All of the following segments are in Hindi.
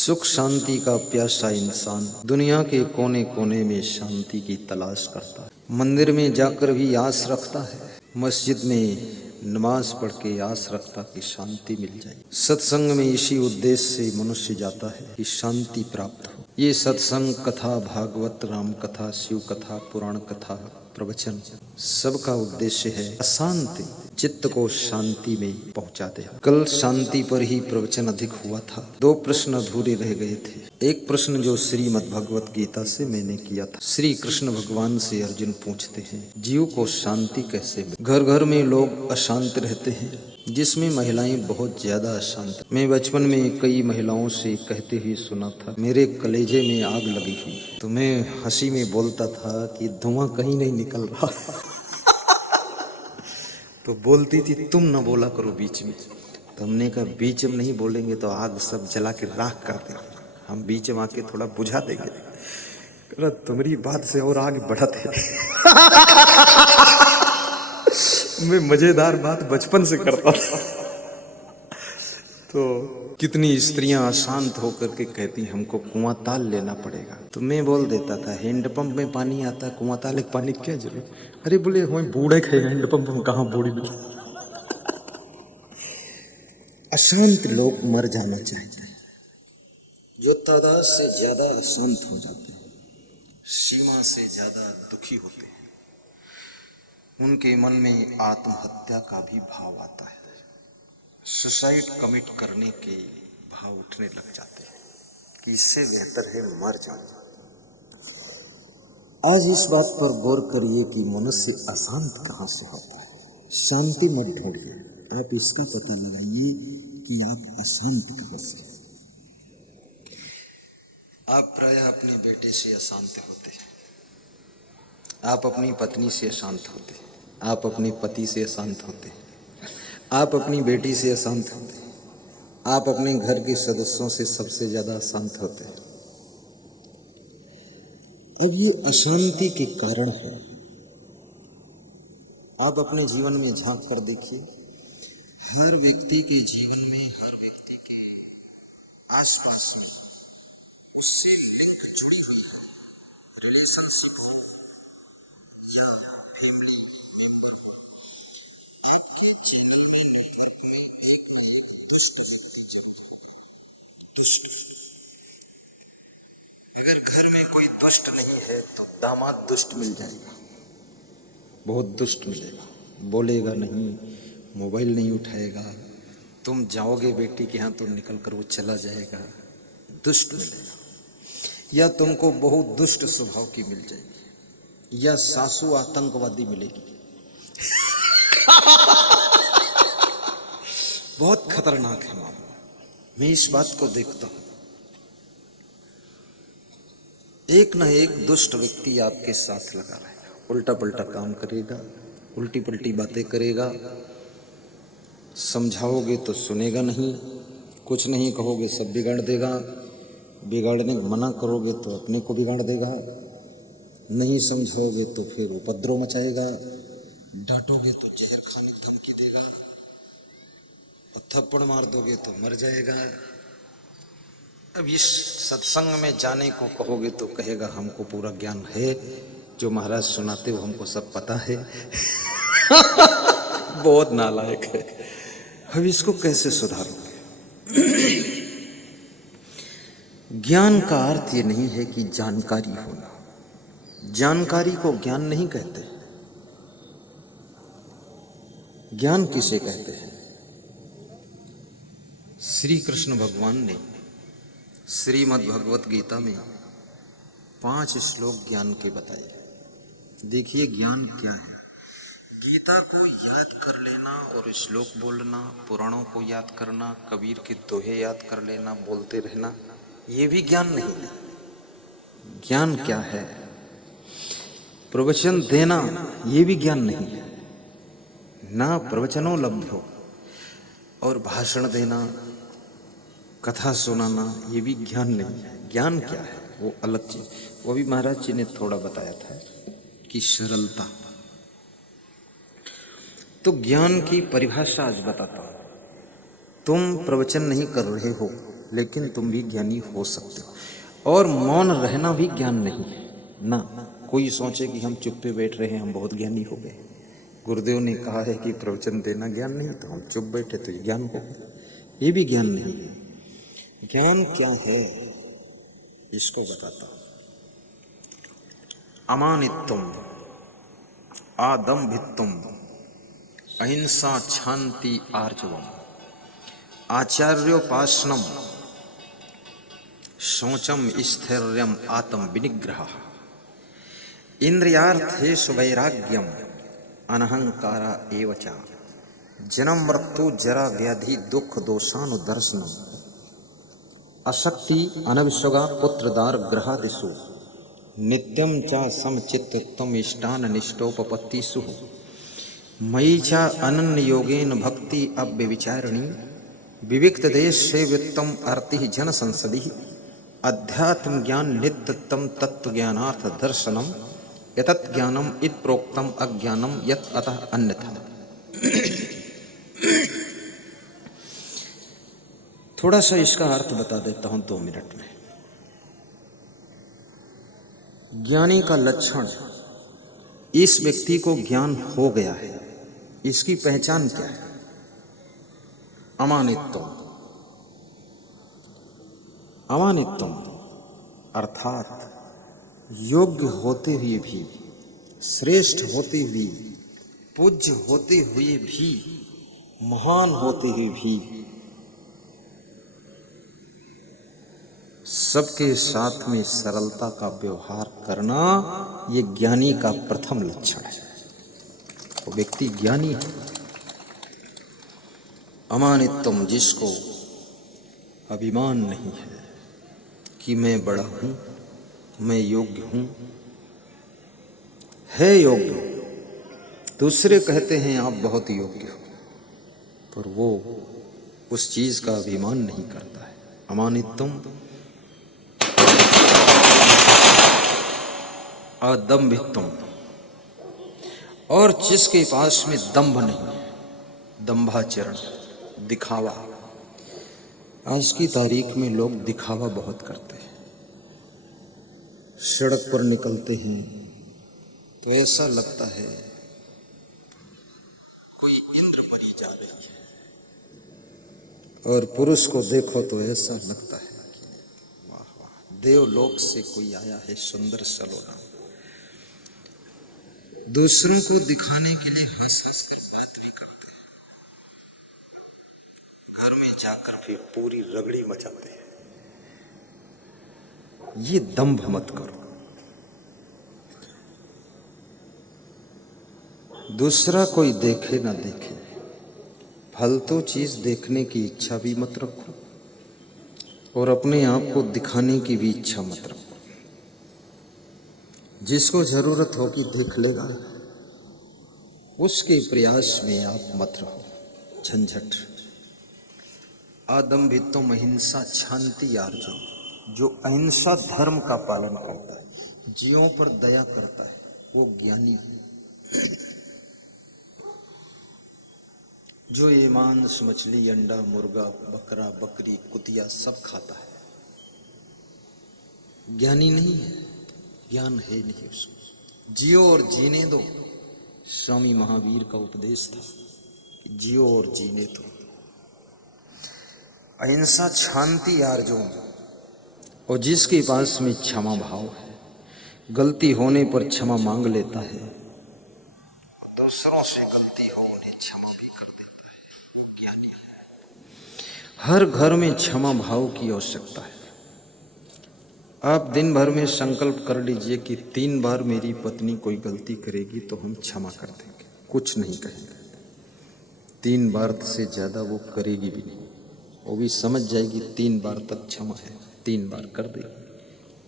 सुख शांति का प्यासा इंसान दुनिया के कोने कोने में शांति की तलाश करता है। मंदिर में जाकर भी आस रखता है, मस्जिद में नमाज पढ़ के आस रखता कि शांति मिल जाए। सत्संग में इसी उद्देश्य से मनुष्य जाता है कि शांति प्राप्त हो। ये सत्संग, कथा, भागवत, राम कथा, शिव कथा, पुराण कथा, प्रवचन, सबका उद्देश्य है अशांति चित्त को शांति में पहुंचाते हैं। कल शांति पर ही प्रवचन अधिक हुआ था। 2 प्रश्न अधूरे रह गए थे। एक प्रश्न जो श्रीमद् भगवत गीता से मैंने किया था। श्री कृष्ण भगवान से अर्जुन पूछते हैं, जीव को शांति कैसे मिले? घर घर में लोग अशांत रहते हैं, जिसमें महिलाएं बहुत ज्यादा अशांत। मैं बचपन में कई महिलाओं से कहते हुए सुना था, मेरे कलेजे में आग लगी हुई। तो मैं हंसी में बोलता था कि धुआं कहीं नहीं निकल रहा। तो बोलती थी, तुम न बोला करो बीच में। तो हमने कहा, बीच में नहीं बोलेंगे तो आग सब जला के राख कर देंगे, हम बीच में आके थोड़ा बुझा देंगे। तुम्हारी बात से और आगे बढ़त है। मैं मजेदार बात बचपन से करता था। तो कितनी स्त्रियां अशांत होकर के कहती, हमको कुआं ताल लेना पड़ेगा। तो मैं बोल देता था, हैंडपंप में पानी आता है, कुआं ताले पानी क्या जरूरत? अरे बोले, हो बूढ़े खाए हैंडपंप में कहाँ बूढ़ी मिली। अशांत लोग मर जाना चाहते हैं। जो तादाद से ज्यादा अशांत हो जाते हैं, सीमा से ज्यादा दुखी होते हैं, उनके मन में आत्महत्या का भी भाव आता है। सुसाइड कमिट करने के भाव उठने लग जाते हैं कि इससे बेहतर है मर जाना। आज इस बात पर गौर करिए कि मनुष्य अशांत कहाँ से होता है। शांति मत ढूंढिए, आप इसका पता लगाइए कि आप अशांत कहाँ से। आप प्रायः अपने बेटे से अशांत होते हैं, आप अपनी पत्नी से अशांत होते हैं, आप अपने पति से अशांत होते हैं, आप अपनी बेटी से अशांत होते हैं, आप अपने घर के सदस्यों से सबसे ज्यादा अशांत होते हैं। अब ये अशांति के कारण है। आप अपने जीवन में झांक कर देखिए, हर व्यक्ति के जीवन में, हर व्यक्ति के आसपास में उससे लिंक जुड़ी हुई है, रिलेशनशिप या फैमिली मेंबर। आपके जीवन में एक दुष्ट व्यक्ति दुष्ट, अगर घर में कोई दुष्ट नहीं है तो दामाद दुष्ट मिल जाएगा, बहुत दुष्ट मिलेगा। बोलेगा नहीं, मोबाइल नहीं उठाएगा, तुम जाओगे बेटी के यहाँ तो निकल कर वो चला जाएगा, दुष्ट मिलेगा। या तुमको बहुत दुष्ट स्वभाव की मिल जाएगी, या सासू आतंकवादी मिलेगी। बहुत खतरनाक है मामला। मैं इस बात को देखता हूं, एक ना एक दुष्ट व्यक्ति आपके साथ लगा रहेगा, उल्टा पल्टा काम करेगा, उल्टी पल्टी बातें करेगा। समझाओगे तो सुनेगा नहीं, कुछ नहीं कहोगे सब बिगाड़ देगा, बिगाड़ने मना करोगे तो अपने को बिगाड़ देगा, नहीं समझाओगे तो फिर उपद्रव मचाएगा, डांटोगे तो जहर खाने की धमकी देगा, और थप्पड़ मार दोगे तो मर जाएगा। अब इस सत्संग में जाने को कहोगे तो कहेगा हमको पूरा ज्ञान है, जो महाराज सुनाते हो हमको सब पता है। बहुत नालायक है। अब इसको कैसे सुधारोगे? ज्ञान का अर्थ ये नहीं है कि जानकारी होना, जानकारी को ज्ञान नहीं कहते। ज्ञान किसे कहते हैं? श्री कृष्ण भगवान ने श्रीमद् भगवत गीता में 5 श्लोक ज्ञान के बताए। देखिए ज्ञान क्या है। गीता को याद कर लेना और श्लोक बोलना, पुराणों को याद करना, कबीर के दोहे याद कर लेना, बोलते रहना, ये भी ज्ञान नहीं है। ज्ञान क्या है? प्रवचन देना, ये भी ज्ञान नहीं है ना। प्रवचनों लभ्यो, और भाषण देना, कथा सुनाना, ये भी ज्ञान नहीं है। ज्ञान क्या है? वो अलग चीज, वो भी महाराज जी ने थोड़ा बताया था कि सरलता। तो ज्ञान की परिभाषा आज बताता हूं। तुम प्रवचन नहीं कर रहे हो लेकिन तुम भी ज्ञानी हो सकते हो। और मौन रहना भी ज्ञान नहीं है ना। कोई सोचे कि हम चुप पे बैठ रहे हैं, हम बहुत ज्ञानी हो गए। गुरुदेव ने कहा है कि प्रवचन देना ज्ञान नहीं, तो हम चुप बैठे तो ये ज्ञान हो गया। ये भी ज्ञान नहीं है। ज्ञान क्या है इसको बताता हूं। अमानित्वम, आदम्भित्वम, अहिंसा, शांति, आर्जवम, आचार्योपासनम, शौचम, स्थैर्यम, आत्म विनिग्रह, इंद्रियार्थेषु वैराग्यम, अनहंकारा एव च, जन्म मृत्यु जरा व्याधि दुख दोषानुदर्शनम, अशक्ति अनविश्वगा पुत्रदार ग्रहादिषु, नित्यं च समचित्तत्वम् इष्टाननिष्टोपपत्तिषु, मयि च अनन्य योगेन भक्ति अव्यभिचारिणी, विविक्त देशे व्युत्तम अर्ति जन संसदि, अध्यात्म ज्ञान नित्यत्वम तत्व ज्ञानार्थ दर्शनम, यतत् ज्ञानम इत प्रोक्तम अज्ञानम यत् अतः अन्यथा। थोड़ा सा इसका अर्थ बता देता हूं 2 मिनट में। ज्ञानी का लक्षण, इस व्यक्ति को ज्ञान हो गया है, इसकी पहचान क्या है? अमानित्वम। अमानित्वम अर्थात योग्य होते हुए भी, श्रेष्ठ होते हुए, पूज्य होते हुए भी, महान होते हुए भी सबके साथ में सरलता का व्यवहार करना, ये ज्ञानी का प्रथम लक्षण है। वो व्यक्ति ज्ञानी है। अमानित्वम, जिसको अभिमान नहीं है कि मैं बड़ा हूं, मैं योग्य हूं, है योग्य। दूसरे कहते हैं आप बहुत योग्य हो, पर वो उस चीज का अभिमान नहीं करता है। अमानित्वम, अदम्भित्वम, और जिसके पास में दंभ नहीं है, दंभाचरण, दिखावा। आज की तारीख में लोग दिखावा बहुत करते हैं। सड़क पर निकलते हैं तो ऐसा लगता है कोई इंद्र परी जा रही है, और पुरुष को देखो तो ऐसा लगता है वाह वाह, देवलोक से कोई आया है, सुंदर सलोना। दूसरों को दिखाने के लिए हंस हंस कर बात भी करते हैं, घर में जाकर फिर पूरी रगड़ी मचाते हैं। ये दंभ मत करो। दूसरा कोई देखे ना देखे, फालतू चीज देखने की इच्छा भी मत रखो, और अपने आप को दिखाने की भी इच्छा मत रखो। जिसको जरूरत होगी देख लेगा, उसके प्रयास में आप मत रहो। झंझट। आदम्भित्वम, अहिंसा, शांति, आर्जव, जो अहिंसा धर्म का पालन करता है, जीवों पर दया करता है, वो ज्ञानी है। जो ये मांस, मछली, अंडा, मुर्गा, बकरा, बकरी, कुतिया सब खाता है, ज्ञानी नहीं है, ज्ञान है नहीं उसको। जियो और जीने दो, स्वामी महावीर का उपदेश था, जियो और जीने दो। अहिंसा, शांति, आर्जव, और जिसके पास में क्षमा भाव है, गलती होने पर क्षमा मांग लेता है, दूसरों से गलती हो उन्हें क्षमा भी कर देता है, वो ज्ञानी है। हर घर में क्षमा भाव की आवश्यकता है। आप दिन भर में संकल्प कर लीजिए कि 3 बार मेरी पत्नी कोई गलती करेगी तो हम क्षमा कर देंगे, कुछ नहीं कहेंगे। 3 बार से ज्यादा वो करेगी भी नहीं, वो भी समझ जाएगी 3 बार तक क्षमा है, 3 बार कर देगी,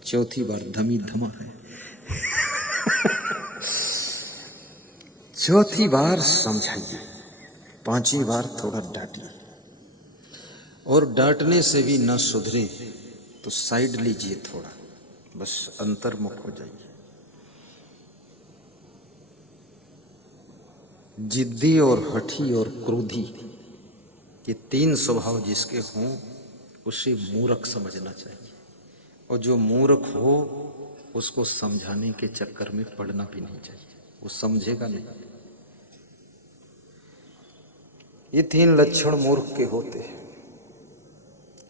4थी बार धमी धमा है। 4थी बार समझाइए, 5वीं बार थोड़ा डांटिए, और डांटने से भी न सुधरे तो साइड लीजिए थोड़ा, बस अंतर्मुख हो जाइए। जिद्दी और हठी और क्रोधी, ये 3 स्वभाव जिसके हों उसे मूर्ख समझना चाहिए, और जो मूर्ख हो उसको समझाने के चक्कर में पड़ना भी नहीं चाहिए, वो समझेगा नहीं। ये 3 लक्षण मूर्ख के होते हैं।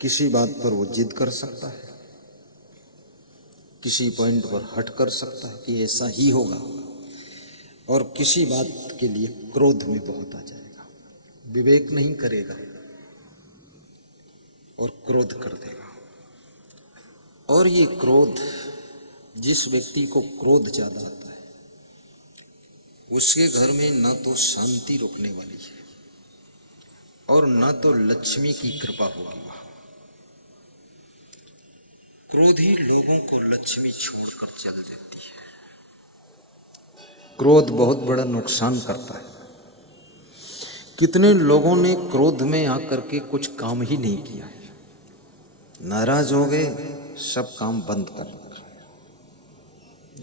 किसी बात पर वो जिद कर सकता है, किसी पॉइंट पर हट कर सकता है कि ऐसा ही होगा, और किसी बात के लिए क्रोध में बहुत आ जाएगा, विवेक नहीं करेगा और क्रोध कर देगा। और ये क्रोध, जिस व्यक्ति को क्रोध ज्यादा आता है उसके घर में न तो शांति रुकने वाली है और न तो लक्ष्मी की कृपा होगी। वहां क्रोधी लोगों को लक्ष्मी छोड़कर चल देती है। क्रोध बहुत बड़ा नुकसान करता है। कितने लोगों ने क्रोध में आकर के कुछ काम ही नहीं किया है, नाराज हो गए, सब काम बंद कर रखा,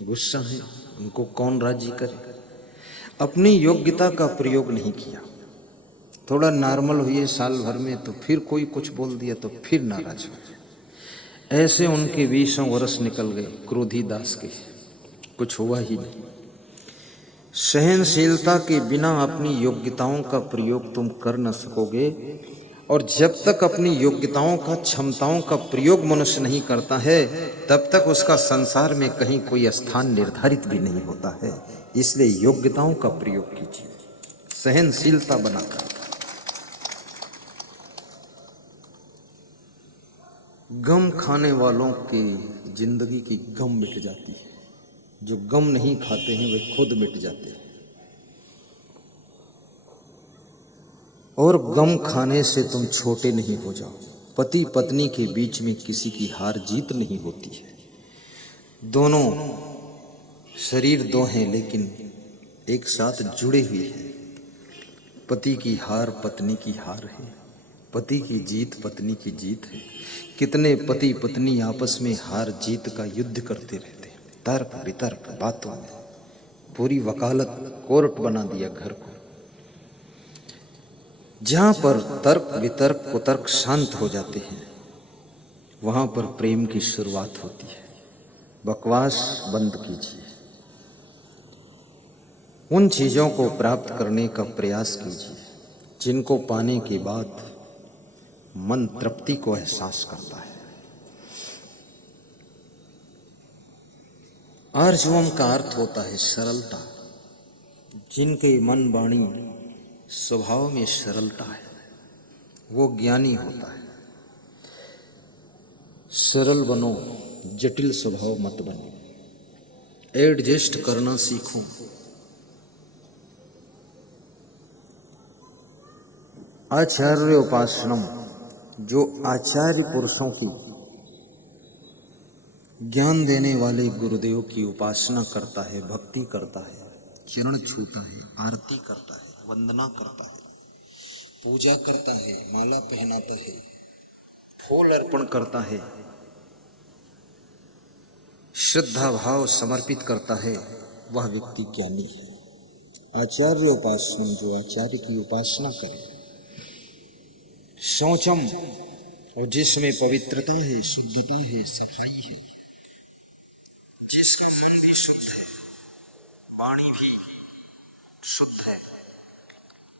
गुस्सा है, उनको कौन राजी करे, अपनी योग्यता का प्रयोग नहीं किया, थोड़ा नॉर्मल हुए साल भर में तो फिर कोई कुछ बोल दिया तो फिर नाराज हो गए। ऐसे उनके 20 वर्ष निकल गए क्रोधी दास के, कुछ हुआ ही नहीं। सहनशीलता के बिना अपनी योग्यताओं का प्रयोग तुम कर न सकोगे, और जब तक अपनी योग्यताओं का, क्षमताओं का प्रयोग मनुष्य नहीं करता है तब तक उसका संसार में कहीं कोई स्थान निर्धारित भी नहीं होता है। इसलिए योग्यताओं का प्रयोग कीजिए, सहनशीलता बनाकर। गम खाने वालों की जिंदगी की गम मिट जाती है, जो गम नहीं खाते हैं वे खुद मिट जाते हैं। और गम खाने से तुम छोटे नहीं हो जाओ। पति पत्नी के बीच में किसी की हार जीत नहीं होती है, दोनों शरीर दो हैं लेकिन एक साथ जुड़े हुए हैं। पति की हार पत्नी की हार है, पति की जीत पत्नी की जीत है। कितने पति पत्नी आपस में हार जीत का युद्ध करते रहते हैं, तर्क वितर्क बातों में, पूरी वकालत कोर्ट बना दिया घर को। जहां पर तर्क वितर्क कुतर्क शांत हो जाते हैं वहां पर प्रेम की शुरुआत होती है। बकवास बंद कीजिए, उन चीजों को प्राप्त करने का प्रयास कीजिए जिनको पाने के बाद मन तृप्ति को एहसास करता है। आर्जवम का अर्थ होता है सरलता। जिनके मन वाणी स्वभाव में सरलता है वो ज्ञानी होता है। सरल बनो, जटिल स्वभाव मत बनो, एडजस्ट करना सीखो। आचार्य उपासनम, जो आचार्य पुरुषों की, ज्ञान देने वाले गुरुदेव की उपासना करता है, भक्ति करता है, चरण छूता है, आरती करता है, वंदना करता है, पूजा करता है, माला पहनाता है, फूल अर्पण करता है, श्रद्धा भाव समर्पित करता है, वह व्यक्ति ज्ञानी है। आचार्य उपासनम, जो आचार्य की उपासना करे। शौचम, और जिसमें पवित्रता है, शुद्धता है, सफाई है, जिसका मन भी शुद्ध है, वाणी भी शुद्ध है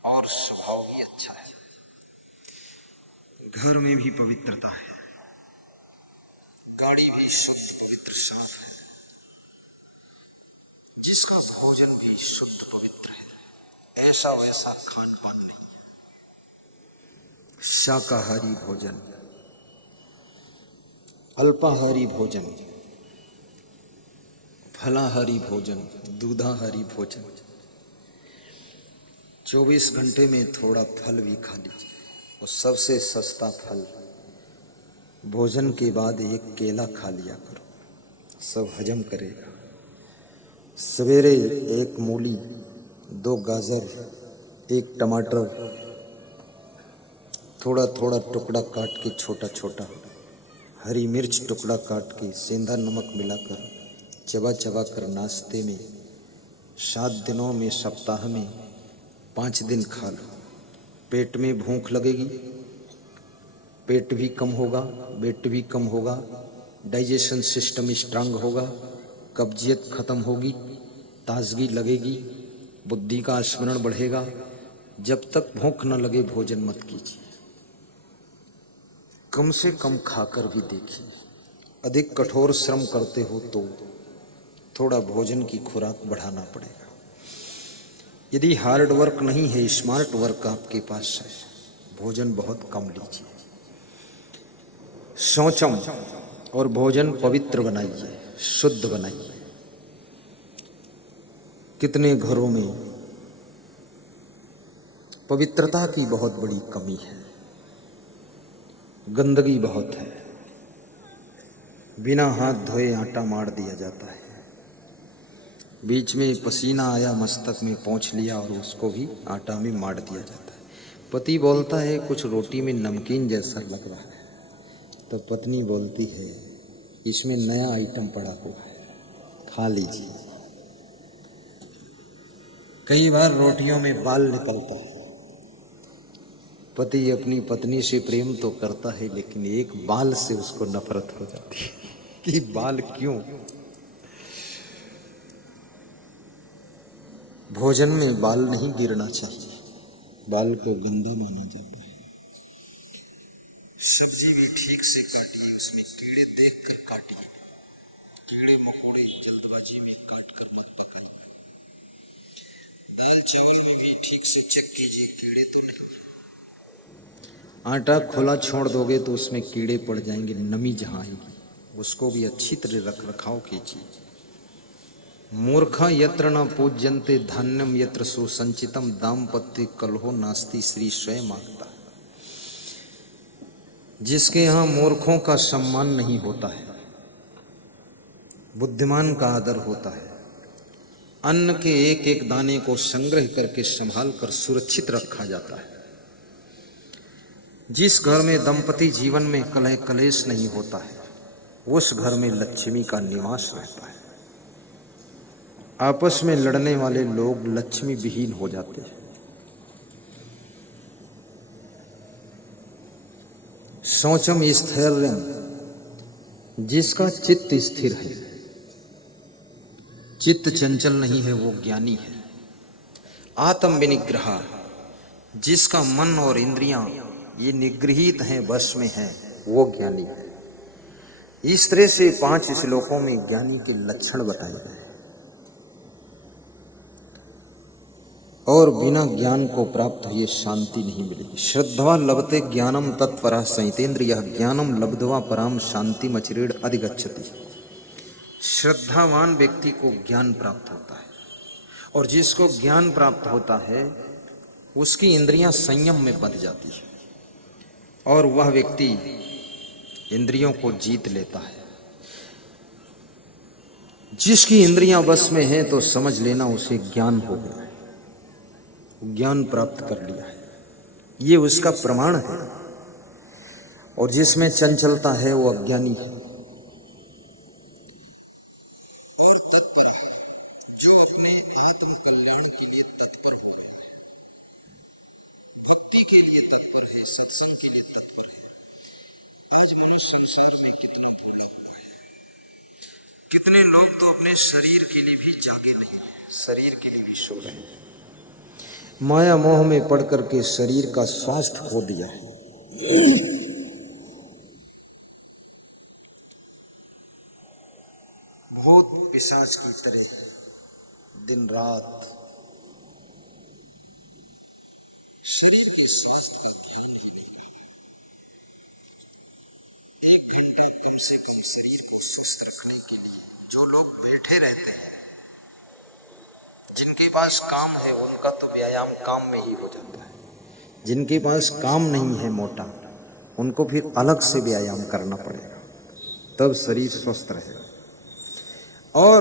और स्वभाव भी अच्छा है, घर में भी पवित्रता है, गाड़ी भी शुद्ध पवित्र साफ है, जिसका भोजन भी शुद्ध पवित्र है, ऐसा वैसा खान पान नहीं, शाकाहारी भोजन, अल्पाहारी भोजन, फलाहारी भोजन, दूधाहारी भोजन। 24 घंटे में थोड़ा फल भी खा लीजिए, और सबसे सस्ता फल, भोजन के बाद एक केला खा लिया करो, सब हजम करेगा। सवेरे 1 मूली, 2 गाजर, 1 टमाटर, थोड़ा थोड़ा टुकड़ा काट के छोटा छोटा, हरी मिर्च टुकड़ा काट के सेंधा नमक मिलाकर चबा चबा कर नाश्ते में 7 दिनों में, सप्ताह में 5 दिन खा लो। पेट में भूख लगेगी, पेट भी कम होगा, वेट भी कम होगा, डाइजेशन सिस्टम स्ट्रांग होगा, कब्जियत खत्म होगी, ताजगी लगेगी, बुद्धि का स्मरण बढ़ेगा। जब तक भूख न लगे भोजन मत कीजिए, कम से कम खाकर भी देखिए। अधिक कठोर श्रम करते हो तो थोड़ा भोजन की खुराक बढ़ाना पड़ेगा। यदि हार्ड वर्क नहीं है, स्मार्ट वर्क आपके पास है, भोजन बहुत कम लीजिए। शौचम और भोजन पवित्र बनाइए, शुद्ध बनाइए। कितने घरों में पवित्रता की बहुत बड़ी कमी है, गंदगी बहुत है, बिना हाथ धोए आटा मार दिया जाता है, बीच में पसीना आया मस्तक में पहुँच लिया और उसको भी आटा में मार दिया जाता है। पति बोलता है कुछ रोटी में नमकीन जैसा लग रहा है, तो पत्नी बोलती है इसमें नया आइटम पड़ा हुआ है, खा लीजिए। कई बार रोटियों में बाल निकलता है, पति अपनी पत्नी से प्रेम तो करता है लेकिन एक बाल से उसको नफरत हो जाती है कि बाल क्यों। भोजन में बाल नहीं गिरना चाहिए, बाल को गंदा माना जाता है। सब्जी भी ठीक से काटिए, उसमें कीड़े देखकर काटिए, कीड़े मकोड़े जल्दबाजी में काट कर मत पकाइए। दाल चावल में भी ठीक से चेक कीजिए, कीड़े तो नहीं। आटा खुला छोड़ दोगे तो उसमें कीड़े पड़ जाएंगे, नमी जहाँ आएगी, उसको भी अच्छी तरह रख रखाव कीजिए। मूर्खा यत्र न पूज्यन्ते धान्यम यत्र सुसंचितम दाम्पत्य कलहो नास्ति श्री स्वयं आगता। जिसके यहाँ मूर्खों का सम्मान नहीं होता है, बुद्धिमान का आदर होता है। अन्न के एक एक दाने को संग्रह करके संभाल कर सुरक्षित रखा जाता है। जिस घर में दंपति जीवन में कलह कलेश नहीं होता है, उस घर में लक्ष्मी का निवास रहता है। आपस में लड़ने वाले लोग लक्ष्मी विहीन हो जाते हैं। शौचम स्थैर्यम, जिसका चित्त स्थिर है, चित्त चंचल नहीं है, वो ज्ञानी है। आत्म विनिग्रह, जिसका मन और इंद्रियां ये निगृहित हैं, बस में हैं, वो ज्ञानी है। इस तरह से 5 श्लोकों में ज्ञानी के लक्षण बताए गए। और बिना ज्ञान को प्राप्त हुए शांति नहीं मिलेगी। श्रद्धा लभते ज्ञानम तत्परः संयतेन्द्रियः ज्ञानम लब्ध्वा पराम शांतिम अचिरेण अधिगच्छति। श्रद्धावान व्यक्ति को ज्ञान प्राप्त होता है, और जिसको ज्ञान प्राप्त होता है उसकी इंद्रियां संयम में बंध जाती है, और वह व्यक्ति इंद्रियों को जीत लेता है। जिसकी इंद्रियां वश में हैं तो समझ लेना उसे ज्ञान हो गया है, ज्ञान प्राप्त कर लिया है, ये उसका प्रमाण है। और जिसमें चंचलता है वो अज्ञानी है। और तत्पर है, जो अपने आत्म कल्याण के लिए तत्पर है, भक्ति के लिए तत्पर है, सत्संग के लिए तत्पर है। आज मनुष्य संसार में कितना भूला हुआ है। कितने लोग तो अपने शरीर के लिए भी जागे नहीं है, शरीर के लिए भी सो रहे हैं। माया मोह में पड़ करके शरीर का स्वास्थ्य खो दिया है। बहुत पिशाच की तरह दिन रात शरीर के स्वास्थ्य का ध्यान नहीं। 1 घंटे कम से कम शरीर को स्वस्थ रखने के लिए जो लोग बैठे रहते हैं, जिनके पास काम है उनका तो व्यायाम काम में ही हो जाता है। जिनके पास काम नहीं है मोटा, उनको फिर अलग से व्यायाम करना पड़ेगा, तब शरीर स्वस्थ रहेगा। और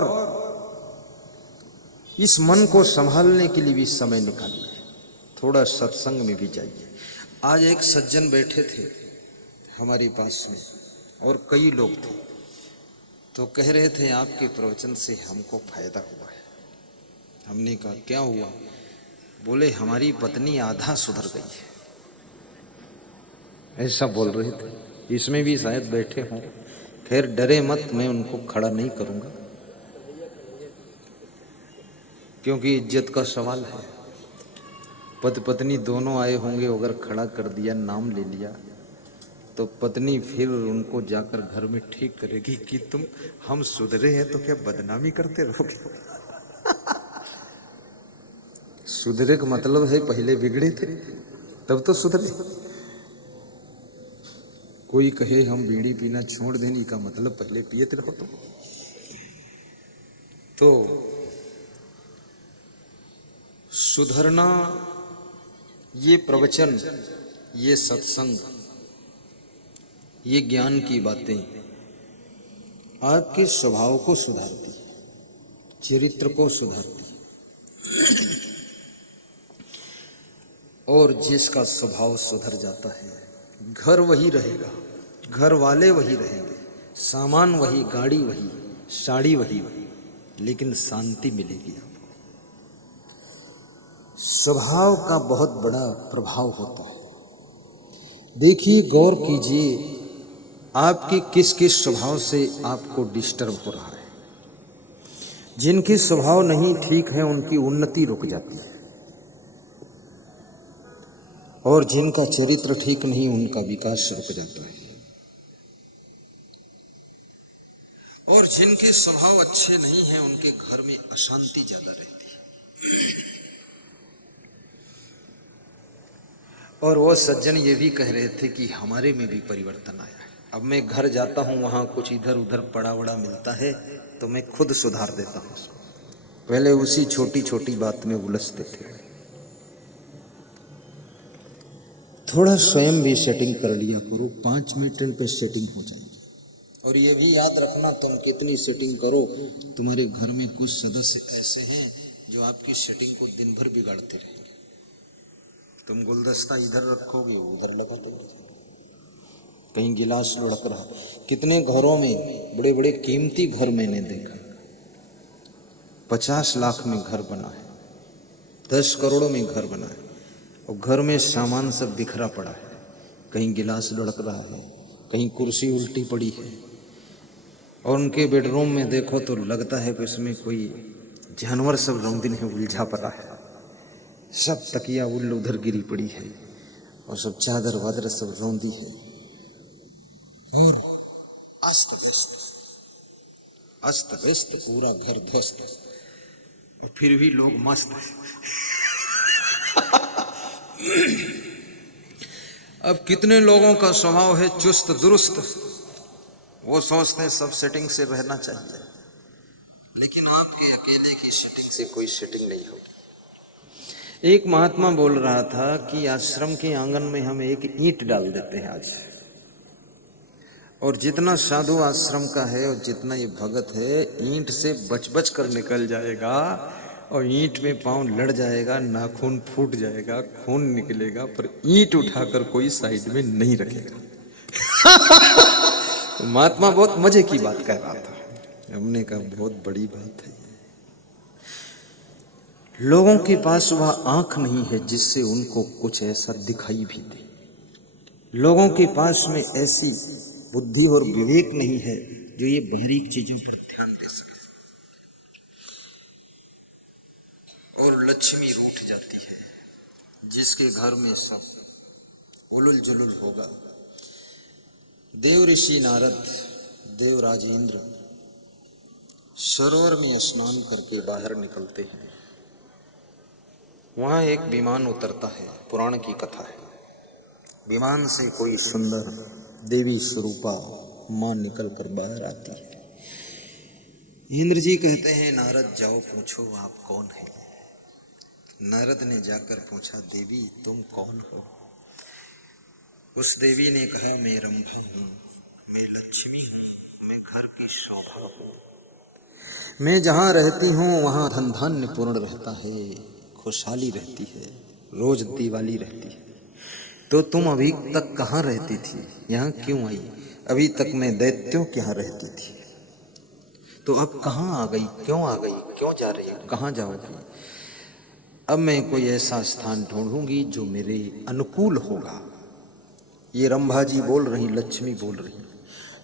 इस मन को संभालने के लिए भी समय निकालिए, थोड़ा सत्संग में भी जाइए। आज एक सज्जन बैठे थे हमारे पास में और कई लोग थे, तो कह रहे थे आपके प्रवचन से हमको फायदा हुआ है। हमने कहा क्या हुआ? बोले हमारी पत्नी आधा सुधर गई है। ऐसा बोल रहे थे। इसमें भी शायद बैठे हों। खैर डरे मत, मैं उनको खड़ा नहीं करूंगा क्योंकि इज्जत का सवाल है। पति पत्नी दोनों आए होंगे, अगर खड़ा कर दिया, नाम ले लिया, तो पत्नी फिर उनको जाकर घर में ठीक करेगी कि तुम हम सुधरे हैं तो क्या बदनामी करते रहोगे। सुधरे का मतलब है पहले बिगड़े थे तब तो सुधरे। कोई कहे हम बीड़ी पीना छोड़ देने का मतलब पहले पिए थे रहो तो सुधरना, ये प्रवचन, ये सत्संग, ये ज्ञान की बातें आपके स्वभाव को सुधारती, चरित्र को सुधारती। और जिसका स्वभाव सुधर जाता है, घर वही रहेगा, घर वाले वही रहेंगे, सामान वही, गाड़ी वही, साड़ी वही, लेकिन शांति मिलेगी आपको। स्वभाव का बहुत बड़ा प्रभाव होता है। देखिए, गौर कीजिए, आपके किस किस स्वभाव से आपको डिस्टर्ब हो रहा है। जिनके स्वभाव नहीं ठीक है उनकी उन्नति रुक जाती है, और जिनका चरित्र ठीक नहीं उनका विकास रुक जाता है। और जिनके स्वभाव अच्छे नहीं हैं उनके घर में अशांति ज्यादा रहती है। और वो सज्जन ये भी कह रहे थे कि हमारे में भी परिवर्तन आया है। अब मैं घर जाता हूँ, वहां कुछ इधर उधर पड़ा वड़ा मिलता है तो मैं खुद सुधार देता हूँ उसको। पहले उसी छोटी छोटी बात में उलझते थे। थोड़ा स्वयं भी सेटिंग कर लिया करो, 5 मिनट पे सेटिंग हो जाएगी। और ये भी याद रखना, तुम कितनी सेटिंग करो, तुम्हारे घर में कुछ सदस्य ऐसे हैं जो आपकी सेटिंग को दिन भर बिगाड़ते रहेंगे। तुम गुलदस्ता इधर रखोगे, उधर लगा दोगे, कहीं गिलास लुढ़क रहा। कितने घरों में, बड़े बड़े कीमती घर मैंने देखा, 50 लाख में घर बना है, 10 करोड़ में घर बना है, और घर में सामान सब बिखरा पड़ा है। कहीं गिलास लुढ़क रहा है, कहीं कुर्सी उल्टी पड़ी है, और उनके बेडरूम में देखो तो लगता है कि उसमें कोई जानवर सब रंगीन है उलझा पड़ा है। सब तकिया उल्ल उधर गिरी पड़ी है, और सब चादर वादर सब रौंदी है, और अस्त व्यस्त पूरा घर ध्वस्त, फिर भी लोग मस्त हैं। अब कितने लोगों का स्वभाव है चुस्त दुरुस्त, वो सोचते हैं सब सेटिंग से रहना चाहिए, लेकिन आपके अकेले की सेटिंग से कोई सेटिंग नहीं होगी। एक महात्मा बोल रहा था कि आश्रम के आंगन में हम एक ईंट डाल देते हैं आज, और जितना साधु आश्रम का है और जितना ये भगत है, ईंट से बच बच कर निकल जाएगा, और ईंट में पांव लड़ जाएगा, नाखून फूट जाएगा, खून निकलेगा, पर ईंट उठाकर कोई साइड में नहीं रखेगा। तो महात्मा बहुत मजे की बात कह रहा था। हमने कहा बहुत बड़ी बात है। लोगों के पास वह आंख नहीं है जिससे उनको कुछ ऐसा दिखाई भी दे। लोगों के पास में ऐसी बुद्धि और विवेक नहीं है जो ये बारीक चीजों पर ध्यान दे सके। और लक्ष्मी रूठ जाती है, जिसके घर में सब उलुल जुलुल होगा। देव ऋषि नारद, देवराज इंद्र सरोवर में स्नान करके बाहर निकलते हैं। वहां एक विमान उतरता है, पुराण की कथा है। विमान से कोई सुंदर देवी स्वरूपा मां निकल कर बाहर आती है। इंद्र जी कहते हैं नारद जाओ पूछो आप कौन है। नारद ने जाकर पूछा देवी तुम कौन हो। उस देवी ने कहा मैं रंभा हूं, मैं लक्ष्मी हूं, मैं घर की शोभा हूं। मैं जहां रहती हूं वहां धन धान्य पूर्ण रहता है, खुशहाली रहती है, रोज दिवाली रहती है। तो तुम अभी तक कहाँ रहती थी, यहाँ क्यों आई? अभी तक मैं दैत्यों के यहाँ रहती थी, तो अब कहाँ आ गई, क्यों आ गई, क्यों जा रही हो, कहाँ जाओगी? अब मैं कोई ऐसा स्थान ढूंढूंगी जो मेरे अनुकूल होगा। ये रंभा जी बोल रही, लक्ष्मी बोल रही,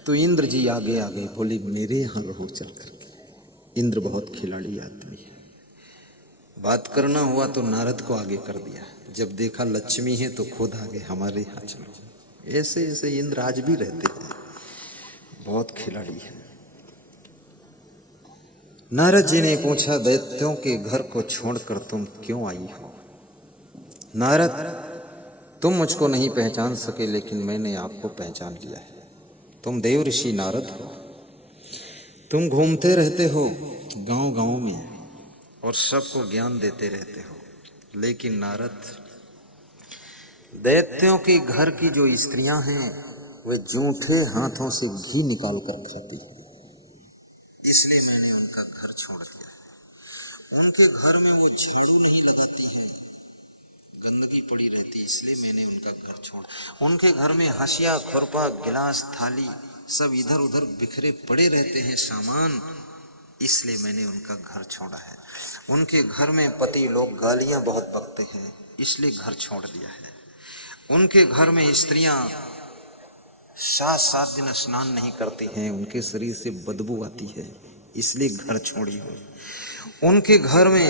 तो इंद्र जी आगे आगे बोले मेरे यहाँ रहो चल करके। इंद्र बहुत खिलाड़ी आदमी है, बात करना हुआ तो नारद को आगे कर दिया, जब देखा लक्ष्मी है तो खुद आगे हमारे यहाँ चलो। ऐसे ऐसे इंद्र आज भी रहते हैं, बहुत खिलाड़ी है। नारद जी ने पूछा दैत्यों के घर को छोड़कर तुम क्यों आई हो? नारद, तुम मुझको नहीं पहचान सके लेकिन मैंने आपको पहचान लिया है। तुम देव ऋषि नारद हो। तुम घूमते रहते हो गांव गांव में और सबको ज्ञान देते रहते हो, लेकिन नारद, दैत्यों के घर की जो स्त्रियां हैं वे जूठे हाथों से घी निकाल कर खाती, इसलिए मैंने उनका घर छोड़ दिया। उनके घर में वो झाड़ू नहीं लगाती है, गंदगी पड़ी रहती, इसलिए मैंने उनका घर छोड़। उनके घर में हंसिया, खुरपा, गिलास, थाली सब इधर उधर बिखरे पड़े रहते हैं सामान, इसलिए मैंने उनका घर छोड़ा है। उनके घर में पति लोग गालियां बहुत बकते हैं, इसलिए घर छोड़ दिया है। उनके घर में स्त्रियां 7 दिन स्नान नहीं करती हैं, उनके शरीर से बदबू आती है, इसलिए घर छोड़ी हो। उनके घर में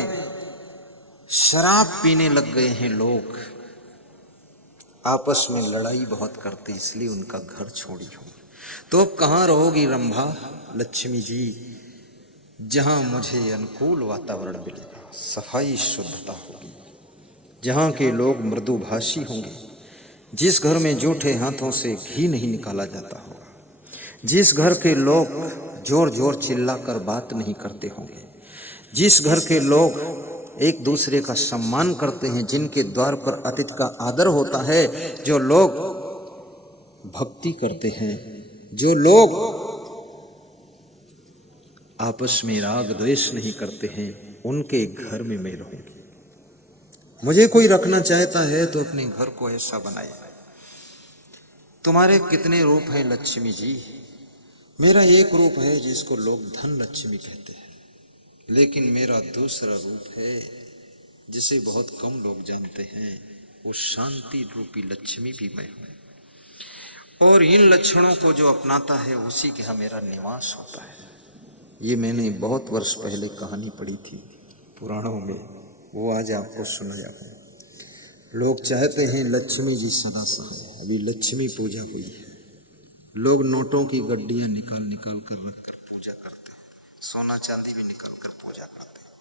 शराब पीने लग गए हैं लोग, आपस में लड़ाई बहुत करते, इसलिए उनका घर छोड़ी हो। तो अब कहाँ रहोगी रंभा, लक्ष्मी जी? जहां मुझे अनुकूल वातावरण मिलेगा, सफाई शुद्धता होगी, जहां के लोग मृदुभाषी होंगे, जिस घर में जूठे हाथों से घी नहीं निकाला जाता होगा, जिस घर के लोग जोर जोर चिल्लाकर बात नहीं करते होंगे, जिस घर के लोग एक दूसरे का सम्मान करते हैं, जिनके द्वार पर अतिथि का आदर होता है, जो लोग भक्ति करते हैं, जो लोग आपस में राग द्वेष नहीं करते हैं, उनके घर में मैं रहूंगी। मुझे कोई रखना चाहता है तो अपने घर को ऐसा बनाए। तुम्हारे कितने रूप हैं लक्ष्मी जी? मेरा एक रूप है जिसको लोग धन लक्ष्मी कहते हैं, लेकिन मेरा दूसरा रूप है जिसे बहुत कम लोग जानते हैं, वो शांति रूपी लक्ष्मी भी मैं हूं। और इन लक्षणों को जो अपनाता है उसी के यहाँ मेरा निवास होता है। ये मैंने बहुत वर्ष पहले कहानी पढ़ी थी पुराणों में, वो आज आपको सुनाया हूं। लोग चाहते हैं लक्ष्मी जी सदा सहाय। अभी लक्ष्मी पूजा हुई है, लोग नोटों की गड्डियां निकाल निकाल कर रख कर पूजा करते हैं, सोना चांदी भी निकाल कर पूजा करते हैं।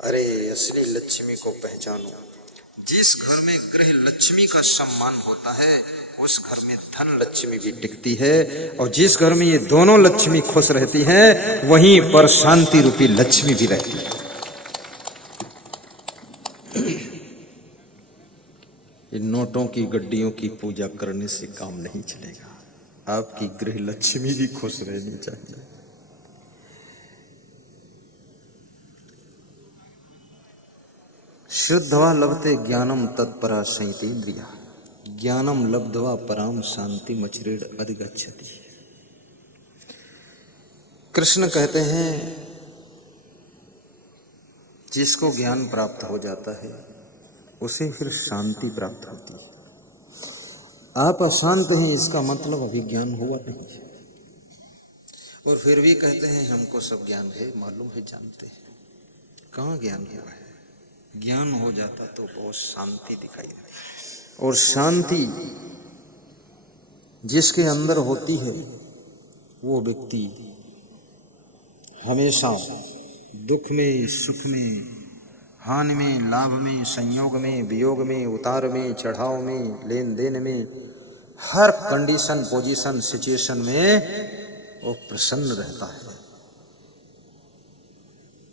अरे असली लक्ष्मी को पहचानो। जिस घर में गृह लक्ष्मी का सम्मान होता है उस घर में धन लक्ष्मी भी टिकती है, और जिस घर में ये दोनों लक्ष्मी खुश रहती हैं वहीं पर शांति रूपी लक्ष्मी भी रहती है। इन नोटों की गड्डियों की पूजा करने से काम नहीं चलेगा, आपकी गृह लक्ष्मी भी खुश रहनी चाहिए। श्रद्धा लभते ज्ञानम तत्परा संयतेन्द्रिया, ज्ञानम लब्ध्वा पराम शांति मचिरेड अधिगच्छति। कृष्ण कहते हैं जिसको ज्ञान प्राप्त हो जाता है उसे फिर शांति प्राप्त होती है। आप अशांत हैं इसका मतलब अभी ज्ञान हुआ नहीं है, और फिर भी कहते हैं हमको सब ज्ञान है, मालूम है, जानते हैं। कहाँ ज्ञान हुआ है? ज्ञान हो जाता तो बहुत शांति दिखाई देती, और शांति जिसके अंदर होती है वो व्यक्ति हमेशा दुख में, सुख में, हानि में, लाभ में, संयोग में, वियोग में, उतार में, चढ़ाव में, लेन देन में, हर कंडीशन, पोजीशन, सिचुएशन में वो प्रसन्न रहता है।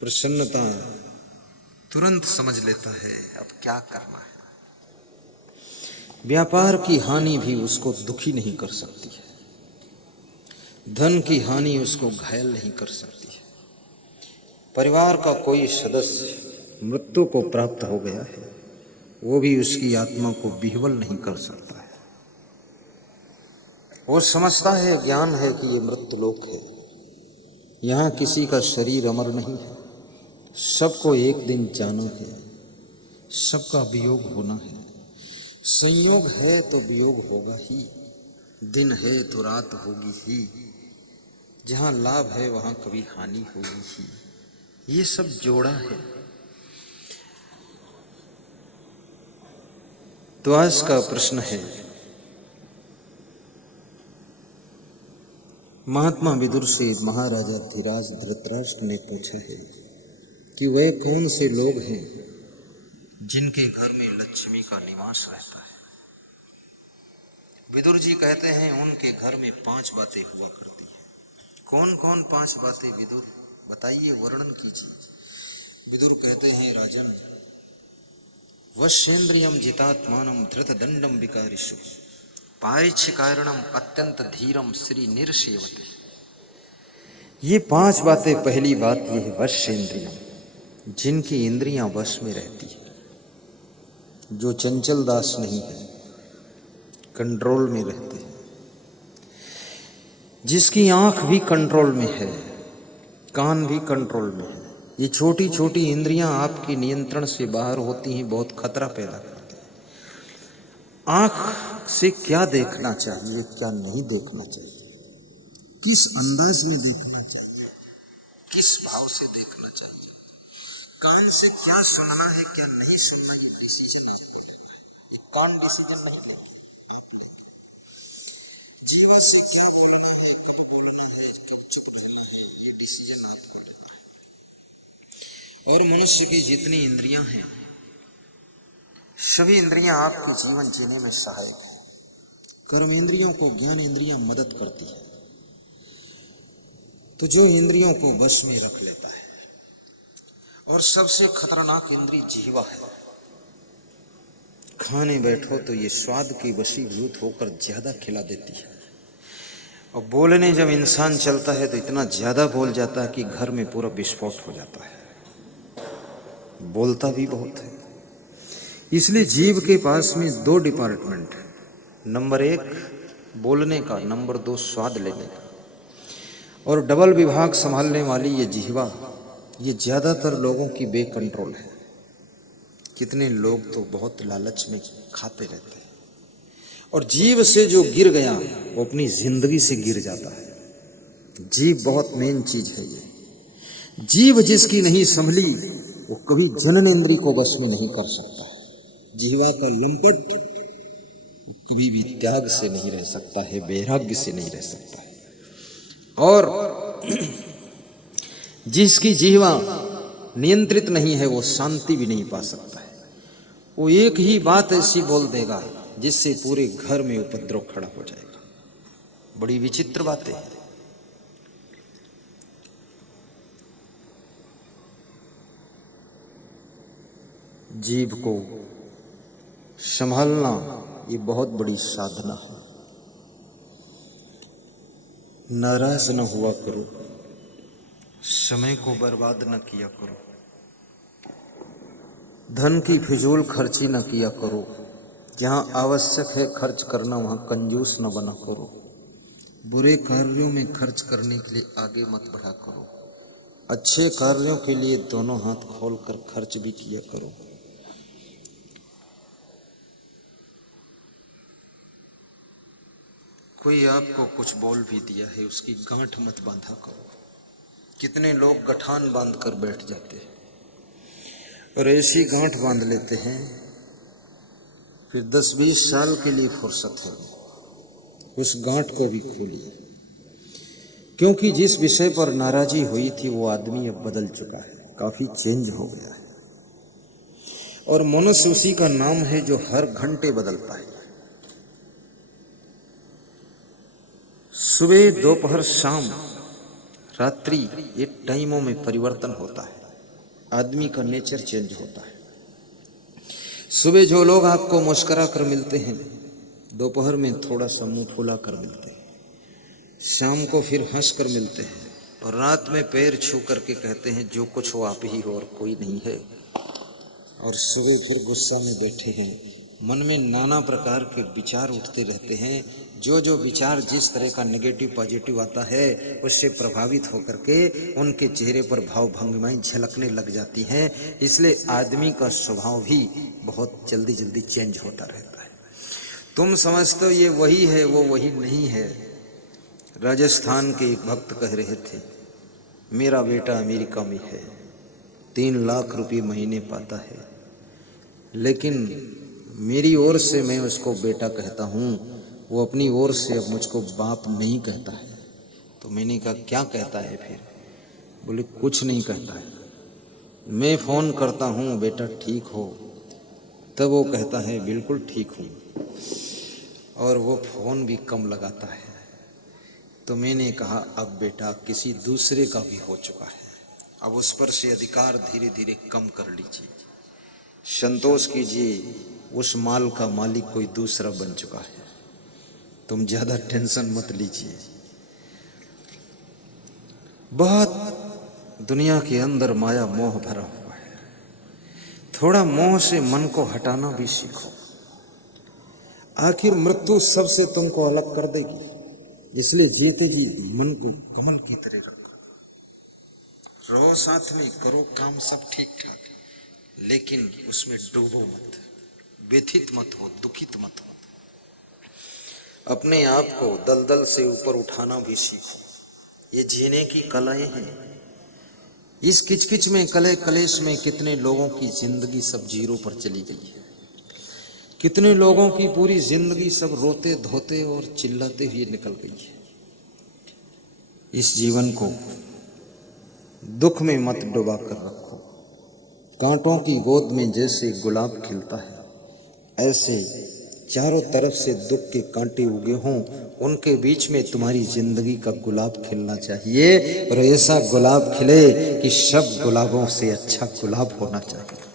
प्रसन्नता तुरंत समझ लेता है अब क्या करना है। व्यापार की हानि भी उसको दुखी नहीं कर सकती है, धन की हानि उसको घायल नहीं कर सकती है। परिवार का कोई सदस्य मृत्यु को प्राप्त हो गया है, वो भी उसकी आत्मा को विह्वल नहीं कर सकता है। वो समझता है, ज्ञान है कि ये मृत्यु लोक है, यहाँ किसी का शरीर अमर नहीं है, सबको एक दिन जाना है, सबका वियोग होना है। संयोग है तो वियोग होगा ही, दिन है तो रात होगी ही, जहां लाभ है वहां कभी हानि होगी ही। ये सब जोड़ा है। तो आज का प्रश्न है, महात्मा विदुर से महाराजा धीराज धृतराष्ट्र ने पूछा है कि वे कौन से लोग हैं जिनके घर में लक्ष्मी का निवास रहता है। विदुर जी कहते हैं उनके घर में 5 बातें हुआ करती है। कौन कौन 5 बातें विदुर बताइए, वर्णन कीजिए। विदुर कहते हैं, राजन, वश्येन्द्रियम जितात्मानम धृतदंडम विकारिषु पायच्छ कारणम अत्यंत धीरम श्री निर्सेवते। ये 5 बातें। पहली बात ये है वश्येन्द्रियम, जिनकी इंद्रियां वश में रहती है, जो चंचल दास नहीं है, कंट्रोल में रहते हैं, जिसकी आंख भी कंट्रोल में है, कान भी कंट्रोल में है। ये छोटी छोटी इंद्रियां आपके नियंत्रण से बाहर होती हैं, बहुत खतरा पैदा करती हैं। आंख से क्या देखना चाहिए, क्या नहीं देखना चाहिए, किस अंदाज में देखना चाहिए, किस भाव से देखना चाहिए, कान से क्या सुनना है, क्या नहीं सुनना, ये डिसीजन है। ये कौन डिसीजन नहीं लेगी, आप लेंगे। जीवा से क्या बोलना है, कब बोलना है, कब चुप रहना है, ये डिसीजन आपका लेना है। और मनुष्य की जितनी इंद्रियां हैं, सभी इंद्रियां आपके जीवन जीने में सहायक है। कर्म इंद्रियों को ज्ञान इंद्रियां मदद करती है। तो जो इंद्रियों को वश में रख लेता है, और सबसे खतरनाक इंद्री जीवा है। खाने बैठो तो ये स्वाद की वशीभूत होकर ज्यादा खिला देती है, और बोलने जब इंसान चलता है तो इतना ज्यादा बोल जाता है कि घर में पूरा विस्फोट हो जाता है। बोलता भी बहुत है। इसलिए जीव के पास में 2 डिपार्टमेंट है। नंबर 1 बोलने का, नंबर 2 स्वाद लेने का। और डबल विभाग संभालने वाली ये जिह्वा, ये ज्यादातर लोगों की बेकंट्रोल है। कितने लोग तो बहुत लालच में खाते रहते हैं, और जीव से जो गिर गया वो अपनी जिंदगी से गिर जाता है। जीव बहुत मेन चीज है। ये जीव जिसकी नहीं संभली वो कभी जननेंद्रिय को बस में नहीं कर सकता। जिह्वा का लंपट कभी भी त्याग से नहीं रह सकता है, वैराग्य से नहीं रह सकता है। और जिसकी जिह्वा नियंत्रित नहीं है वो शांति भी नहीं पा सकता है। वो एक ही बात ऐसी बोल देगा जिससे पूरे घर में उपद्रव खड़ा हो जाएगा। बड़ी विचित्र बातें हैं। जीभ को संभालना ये बहुत बड़ी साधना है। नाराज न हुआ करो, समय को बर्बाद न किया करो, धन की फिजूल खर्ची न किया करो, जहाँ आवश्यक है खर्च करना वहाँ कंजूस न बना करो, बुरे कार्यों में खर्च करने के लिए आगे मत बढ़ा करो, अच्छे कार्यों के लिए दोनों हाथ खोलकर खर्च भी किया करो। कोई आपको कुछ बोल भी दिया है, उसकी गांठ मत बांधा करो। कितने लोग गठान बांध कर बैठ जाते हैं और ऐसी गांठ बांध लेते हैं, फिर 10-20 साल के लिए फुर्सत है उस गांठ को भी खोलिए। क्योंकि जिस विषय पर नाराजी हुई थी वो आदमी अब बदल चुका है, काफी चेंज हो गया है। और मनुष्य उसी का नाम है जो हर घंटे बदलता है। सुबह, दोपहर, शाम, रात्रि, ये टाइमों में परिवर्तन होता है। आदमी का नेचर चेंज होता है। सुबह जो लोग आपको मुस्कुरा कर मिलते हैं, दोपहर में थोड़ा सा मुंह फुला कर मिलते हैं, शाम को फिर हंस कर मिलते हैं, और रात में पैर छू करके कहते हैं जो कुछ हो आप ही हो और कोई नहीं है। और सुबह फिर गुस्सा में बैठे हैं, मन में नाना प्रकार के विचार उठते रहते हैं। जो जो विचार जिस तरह का नेगेटिव पॉजिटिव आता है उससे प्रभावित होकर के उनके चेहरे पर भाव भंगिमाएं झलकने लग जाती हैं। इसलिए आदमी का स्वभाव भी बहुत जल्दी जल्दी चेंज होता रहता है। तुम समझते हो ये वही है, वो वही नहीं है। राजस्थान के एक भक्त कह रहे थे, मेरा बेटा अमेरिका में है, 3 लाख रुपए महीने पाता है, लेकिन मेरी ओर से मैं उसको बेटा कहता हूँ, वो अपनी ओर से अब मुझको बाप नहीं कहता है। तो मैंने कहा क्या कहता है फिर? बोले कुछ नहीं कहता है, मैं फ़ोन करता हूँ बेटा ठीक हो, तब वो कहता है बिल्कुल ठीक हूँ, और वो फ़ोन भी कम लगाता है। तो मैंने कहा अब बेटा किसी दूसरे का भी हो चुका है, अब उस पर से अधिकार धीरे धीरे कम कर लीजिए, संतोष कीजिए, उस माल का मालिक कोई दूसरा बन चुका है, तुम ज़्यादा टेंशन मत लीजिए। बहुत दुनिया के अंदर माया मोह भरा हुआ है, थोड़ा मोह से मन को हटाना भी सीखो। आखिर मृत्यु सबसे तुमको अलग कर देगी, इसलिए जीते जी मन को कमल की तरह रखो, रहो साथ में, करो काम सब ठीक ठाक, लेकिन उसमें डूबो मत, व्यथित मत हो, दुखित मत हो। अपने आप को दलदल से ऊपर उठाना भी सीखो, ये जीने की कलाएं हैं। इस किचकिच में, कले कलेश में कितने लोगों की जिंदगी सब जीरो पर चली गई है, कितने लोगों की पूरी जिंदगी सब रोते धोते और चिल्लाते हुए निकल गई है। इस जीवन को दुख में मत डुबा कर रखो। कांटों की गोद में जैसे गुलाब खिलता है, ऐसे चारों तरफ से दुख के कांटे उगे हों, उनके बीच में तुम्हारी जिंदगी का गुलाब खिलना चाहिए, और ऐसा गुलाब खिले कि सब गुलाबों से अच्छा गुलाब होना चाहिए।